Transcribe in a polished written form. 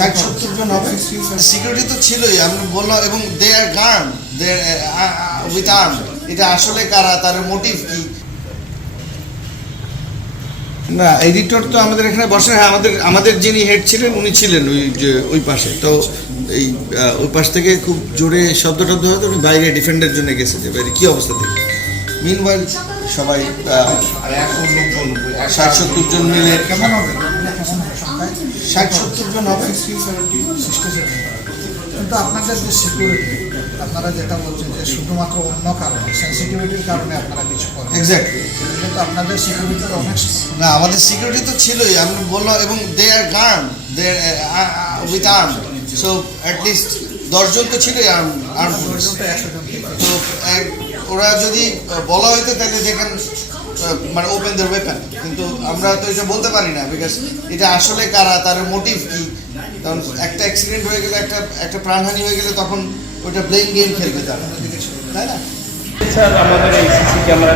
60-70 জন হবে। সিকিউরিটি তো ছিলই, আমি বললাম, এবং they are guard, they with arm. এটা আসলে কারা, তার মোটিভ কি? না, এডিটর তো আমাদের এখানে বসে। হ্যাঁ, আমাদের যিনি হেড ছিলেন উনি ছিলেন ওই পাশে। তো এই ওই পাশ থেকে খুব জোরে শব্দ টব্দ হয়তো উনি বাইরে ডিফেন্ডের জন্য গেছে, যে বাইরে কী অবস্থা দেখি। মিনওয়াইল সবাই 60-70 জন মিলে, 60-70 জন হবে। কিন্তু আপনাদের যে সিকিউরিটি, আপনারা যেটা বলছেন যে শুধুমাত্র অন্য কারণে, সেন্সিটিভিটির কারণে আপনারা কিছু করেন, এক্স্যাক্টলি। কিন্তু আপনাদের সিকিউরিটির অনেক না, আমাদের সিকিউরিটি তো ছিলই, আমি বললাম, এবং they are guard, they with arm. So at least 10 জন তো ছিলই আর্ম পুলিশ। তো ওরা যদি বলা হইতো তাহলে দেখেন মানে ওপেন দ্য ওয়েপন, কিন্তু আমরা তো এটা বলতে পারি না, বিকজ এটা আসলে কারা, তার মোটিভ কি। কারণ একটা অ্যাক্সিডেন্ট হয়ে গেলে, একটা প্রাণহানি হয়ে গেলে তখন ওটা প্লেইং গেম খেলবে তারা, তাই না? স্যার, আমাদের এই সিসি ক্যামেরা